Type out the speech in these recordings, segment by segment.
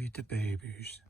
Look at the babies.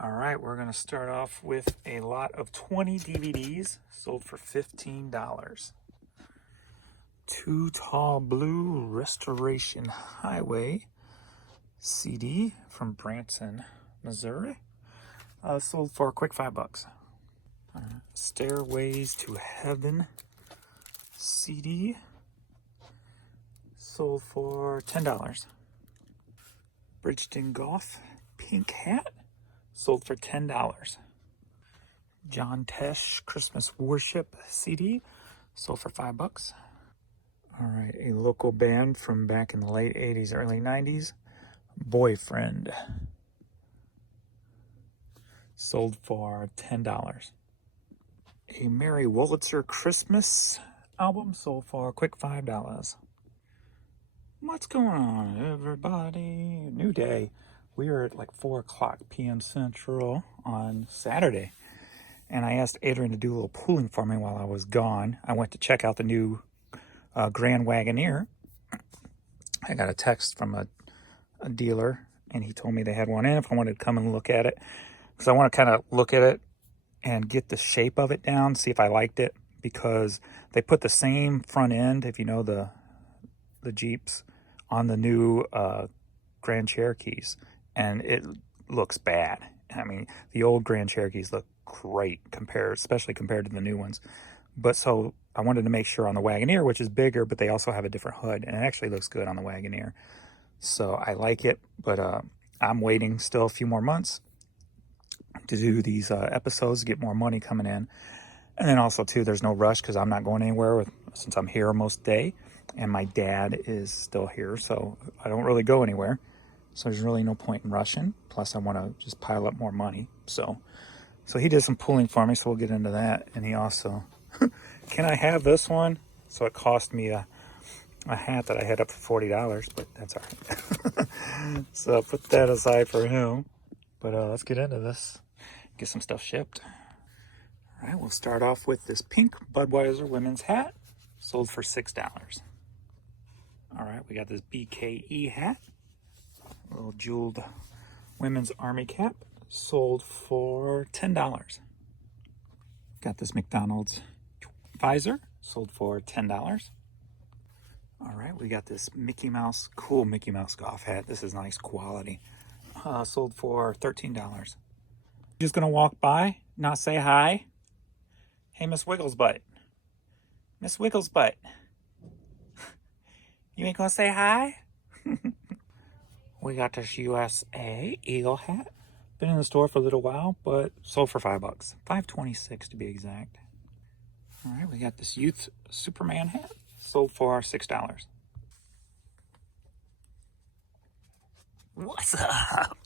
All right, we're going to start off with a lot of 20 DVDs sold for $15. Too Tall Blue Restoration Highway CD from Branson, Missouri. Sold for a quick $5. Stairways to Heaven CD sold for $10. Bridgeton Golf Pink Hat sold for $10. John Tesh Christmas Worship CD sold for $5. All right, a local band from back in the late 80s, early 90s, Boyfriend, sold for $10. A Mary Wolitzer Christmas album sold for a quick $5. What's going on, everybody? New day. We are at like 4 o'clock p.m. Central on Saturday. And I asked Adrian to do a little pooling for me while I was gone. I went to check out the new Grand Wagoneer. I got a text from a dealer, and he told me they had one in if I wanted to come and look at it. Because I want to kind of look at it and get the shape of it down, see if I liked it. Because they put the same front end, if you know the Jeeps, on the new Grand Cherokees, and it looks bad. I mean, the old Grand Cherokees look great especially compared to the new ones. But so I wanted to make sure on the Wagoneer, which is bigger, but they also have a different hood, and it actually looks good on the Wagoneer. So I like it, but I'm waiting still a few more months to do these episodes, get more money coming in. And then also, too, there's no rush because I'm not going anywhere since I'm here most day. And my dad is still here, so I don't really go anywhere. So there's really no point in rushing. Plus, I want to just pile up more money. So he did some pooling for me, so we'll get into that. And he also, can I have this one? So it cost me a hat that I had up for $40, but that's all right. So I'll put that aside for him. But let's get into this. Get some stuff shipped. All right, we'll start off with this pink Budweiser women's hat, sold for $6. All right, we got this BKE hat, a little jeweled women's army cap, sold for $10. Got this McDonald's visor, sold for $10. All right, we got this cool Mickey Mouse golf hat. This is nice quality. Sold for $13. Just gonna walk by, not say hi. Hey, Miss Wigglesbutt. Miss Wigglesbutt. You ain't gonna say hi? We got this USA Eagle hat. Been in the store for a little while, but sold for $5. $5.26 to be exact. All right, we got this Youth Superman hat. Sold for $6. What's up?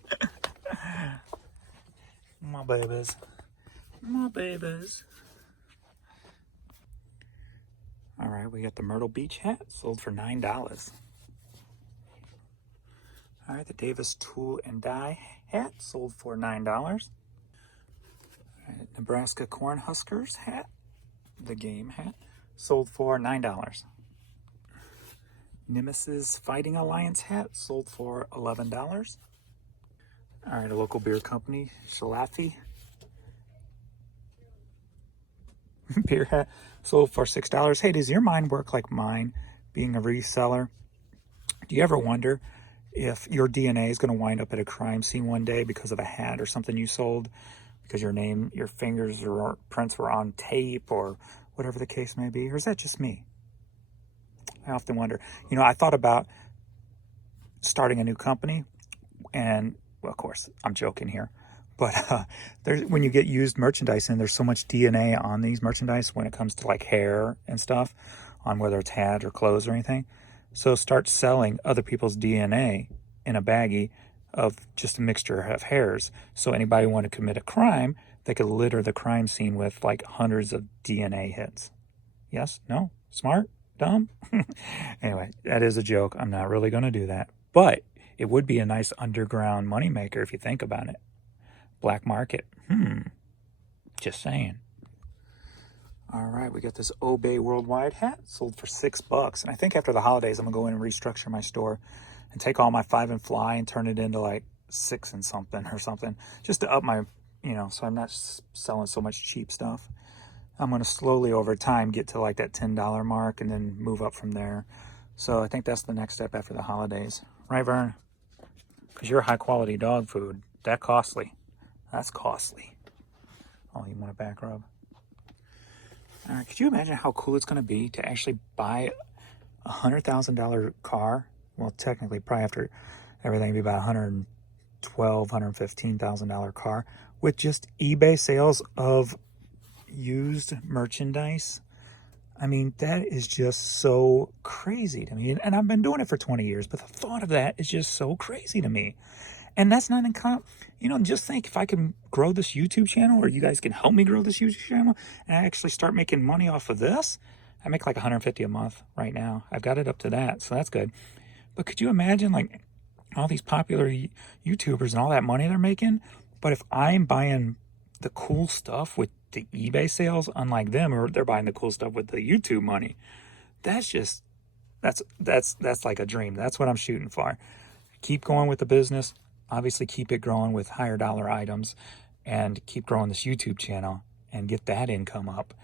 My babies. My babies. All right, we got the Myrtle Beach hat, sold for $9. All right, the Davis Tool and Die hat, sold for $9. All right, Nebraska Cornhuskers hat, the game hat, sold for $9. Nemesis Fighting Alliance hat, sold for $11. All right, a local beer company, Shalafi beer hat, sold for $6. Hey, does your mind work like mine, being a reseller? Do you ever wonder if your DNA is going to wind up at a crime scene one day because of a hat or something you sold, because your name, your fingers or prints were on tape or whatever the case may be? Or is that just me? I often wonder. You know, I thought about starting a new company, and, well, of course, I'm joking here. But when you get used merchandise in, there's so much DNA on these merchandise when it comes to like hair and stuff, on whether it's hats or clothes or anything. So start selling other people's DNA in a baggie of just a mixture of hairs. So anybody want to commit a crime, they could litter the crime scene with like hundreds of DNA hits. Yes? No? Smart? Dumb? Anyway, that is a joke. I'm not really going to do that. But it would be a nice underground moneymaker if you think about it. Black market. Just saying. All right, we got this Obey Worldwide hat, sold for $6. And I think after the holidays, I'm going to go in and restructure my store and take all my 5 and fly and turn it into like 6 and something or something, just to up my, so I'm not selling so much cheap stuff. I'm going to slowly over time get to like that $10 mark and then move up from there. So I think that's the next step after the holidays. Right, Vern? Because you're high quality dog food. That costly. That's costly. Oh, you want a back rub? All right, could you imagine how cool it's going to be to actually buy a $100,000 car? Well, technically, probably after everything, it'd be about $112,000, $115,000 car with just eBay sales of used merchandise. I mean, that is just so crazy to me. And I've been doing it for 20 years, but the thought of that is just so crazy to me. And that's not in just think if I can grow this YouTube channel, or you guys can help me grow this YouTube channel, and I actually start making money off of this. I make like $150 a month right now. I've got it up to that, so that's good. But could you imagine like all these popular YouTubers and all that money they're making? But if I'm buying the cool stuff with the eBay sales, unlike them, or they're buying the cool stuff with the YouTube money, that's like a dream. That's what I'm shooting for. Keep going with the business. Obviously, keep it growing with higher dollar items, and keep growing this YouTube channel and get that income up.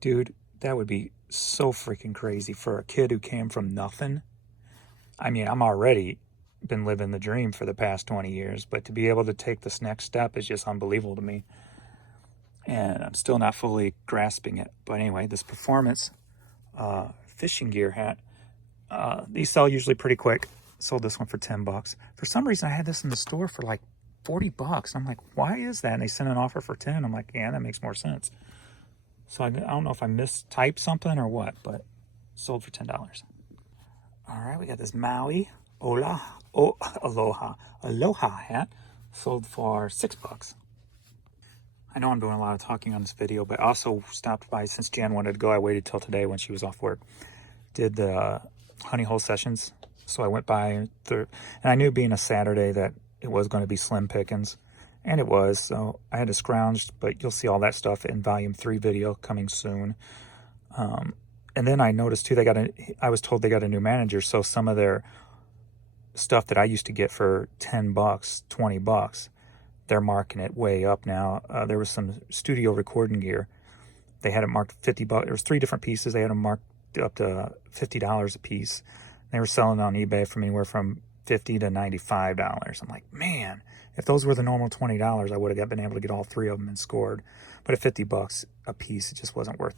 Dude, that would be so freaking crazy for a kid who came from nothing. I mean, I'm already been living the dream for the past 20 years, but to be able to take this next step is just unbelievable to me. And I'm still not fully grasping it. But anyway, this performance fishing gear hat, these sell usually pretty quick. Sold this one for $10. For some reason, I had this in the store for like $40. I'm like, why is that? And they sent an offer for 10. I'm like, yeah, that makes more sense. So I don't know if I mistyped something or what, but sold for $10. All right, we got this Maui Aloha hat, sold for $6. I know I'm doing a lot of talking on this video, but I also stopped by, since Jan wanted to go, I waited till today when she was off work. Did the honey hole sessions. So I went by, and I knew being a Saturday that it was going to be slim pickings, and it was. So I had to scrounge, but you'll see all that stuff in Volume 3 video coming soon. And then I noticed too, I was told they got a new manager, so some of their stuff that I used to get for $10, $20, they're marking it way up now. There was some studio recording gear. They had it marked $50. There was 3 different pieces. They had them marked up to $50 a piece. They were selling on eBay from anywhere from $50 to $95. I'm like, man, if those were the normal $20, I would have been able to get all 3 of them and scored. But at $50 a piece, it just wasn't worth,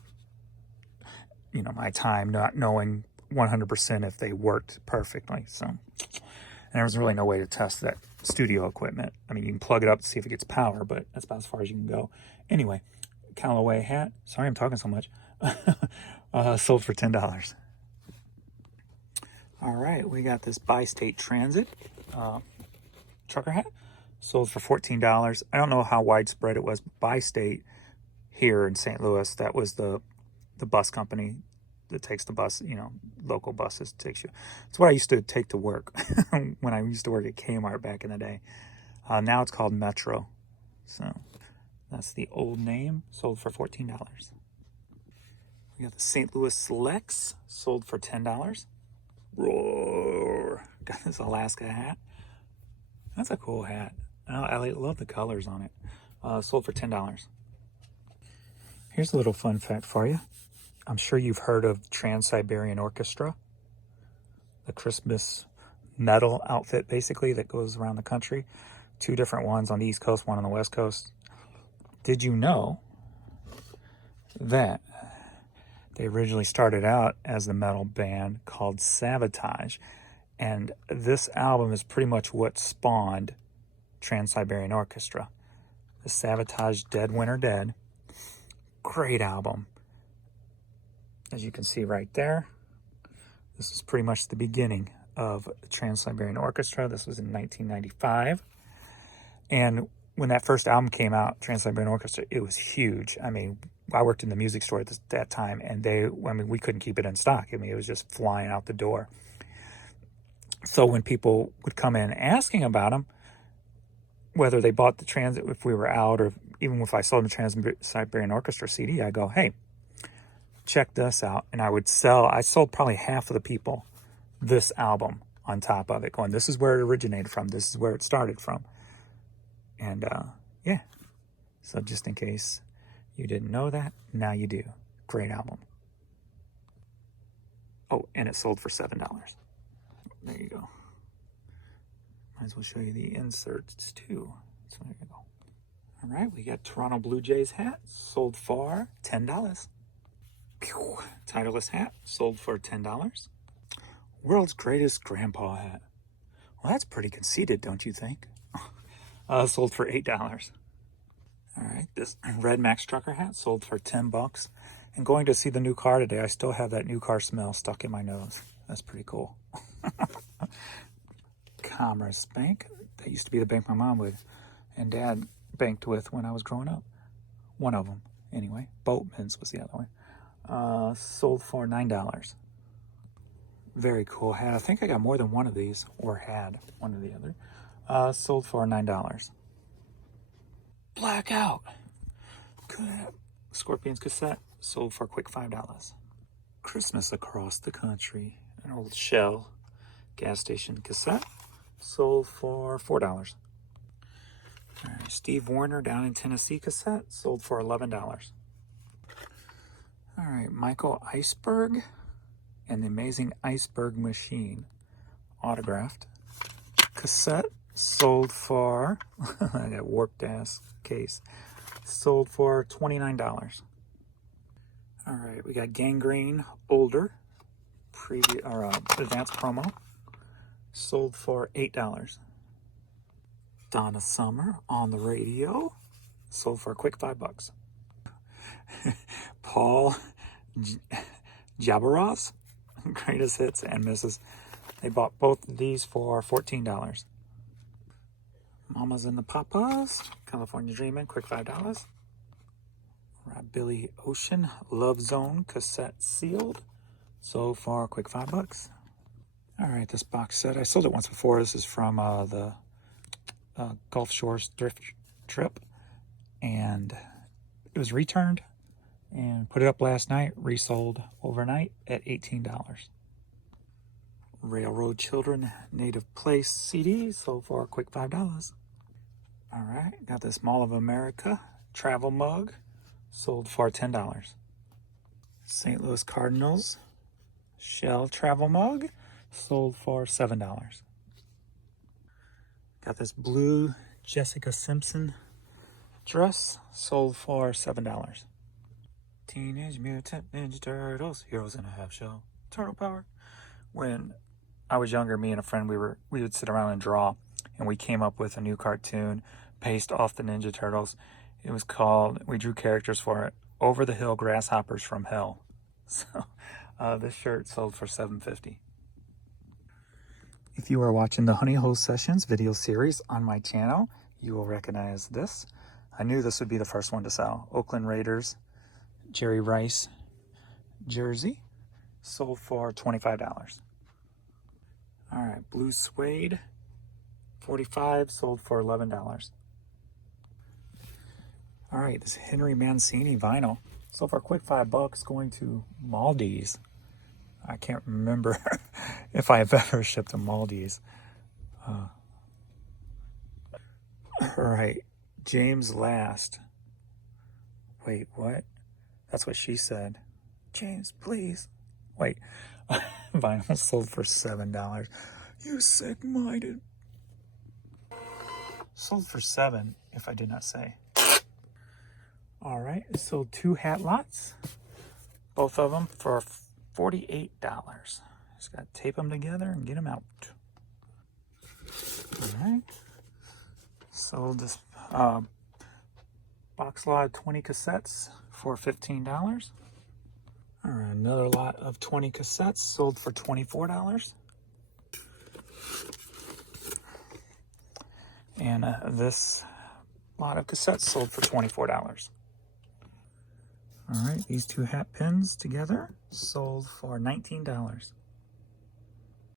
my time not knowing 100% if they worked perfectly. So, and there was really no way to test that studio equipment. I mean, you can plug it up to see if it gets power, but that's about as far as you can go. Anyway, Callaway hat. Sorry I'm talking so much. Sold for $10. All right, we got this Bi-State Transit trucker hat, sold for $14. I don't know how widespread it was. Bi-State here in St. Louis, that was the bus company that takes the bus, local buses takes you. It's what I used to take to work when I used to work at Kmart back in the day. Now it's called Metro. So that's the old name, sold for $14. We got the St. Louis Selects, sold for $10. Roar. Got this Alaska hat. That's a cool hat. I love the colors on it. Sold for $10. Here's a little fun fact for you. I'm sure you've heard of Trans-Siberian Orchestra, the Christmas metal outfit basically that goes around the country. 2 different ones on the East Coast, 1 on the West Coast. Did you know that they originally started out as the metal band called Sabotage? And this album is pretty much what spawned Trans-Siberian Orchestra. The Sabotage Dead Winter Dead. Great album. As you can see right there, this is pretty much the beginning of Trans-Siberian Orchestra. This was in 1995. And when that first album came out, Trans-Siberian Orchestra, it was huge. I mean, I worked in the music store at that time, and we couldn't keep it in stock. I mean, it was just flying out the door. So when people would come in asking about them, whether they bought the Transit, if we were out, or even if I sold the Trans-Siberian Orchestra CD, I go, hey, check this out. And I sold probably half of the people this album on top of it, going, this is where it originated from. This is where it started from. And yeah, so just in case you didn't know that, now you do. Great album. Oh, and it sold for $7. There you go. Might as well show you the inserts too. So there you go. All right, we got Toronto Blue Jays hat, sold for $10. Pew. Titleist hat, sold for $10. World's greatest grandpa hat. Well, that's pretty conceited, don't you think? Sold for $8. All right, this red Max Trucker hat sold for $10. And going to see the new car today, I still have that new car smell stuck in my nose. That's pretty cool. Commerce Bank. That used to be the bank my mom would and dad banked with when I was growing up. One of them, anyway. Boatman's was the other one. Sold for $9. Very cool hat. I think I got more than one of these, or had one or the other. Sold for $9. Blackout. Scorpions cassette sold for a quick $5. Christmas Across the Country. An old Shell gas station cassette sold for $4. All right, Steve Warner Down in Tennessee cassette sold for $11. All right, Michael Iceberg and the Amazing Iceberg Machine autographed cassette sold for that warped ass case sold for $29. All right, we got Gangrene Older advanced promo sold for $8. Donna Summer on the Radio sold for a quick $5. Paul Jabaros, Greatest Hits and Misses. They bought both of these for $14. Mamas and the Papas, California Dreamin', quick $5. Right, Billy Ocean, Love Zone cassette sealed, sold for a quick $5. All right, this box set, I sold it once before. This is from the Gulf Shores thrift trip, and it was returned and put it up last night, resold overnight at $18. Railroad Children Native Place CD sold for a quick $5. All right, got this Mall of America travel mug sold for $10. St. Louis Cardinals Shell travel mug sold for $7. Got this blue Jessica Simpson dress sold for $7. Teenage Mutant Ninja Turtles Heroes in a Half Shell Turtle Power. When I was younger, me and a friend, we would sit around and draw, and we came up with a new cartoon based off the Ninja Turtles. It was called, we drew characters for it, Over the Hill Grasshoppers from Hell. So this shirt sold for $7.50. If you are watching the Honey Hole Sessions video series on my channel, you will recognize this. I knew this would be the first one to sell. Oakland Raiders Jerry Rice jersey sold for $25. All right, blue suede 45 sold for $11. All right, this Henry Mancini vinyl sold for a quick $5 going to Maldives. I can't remember if I have ever shipped to Maldives. All right, James Last. Wait, what? That's what she said. James, please. Wait, vinyl sold for $7. You sick-minded. Sold for $7, if I did not say. All right, it sold 2 hat lots. Both of them for $48. Just got to tape them together and get them out. All right. Sold this box lot of 20 cassettes for $15. All right, another lot of 20 cassettes sold for $24. And this lot of cassettes sold for $24. All right, these 2 hat pins together sold for $19.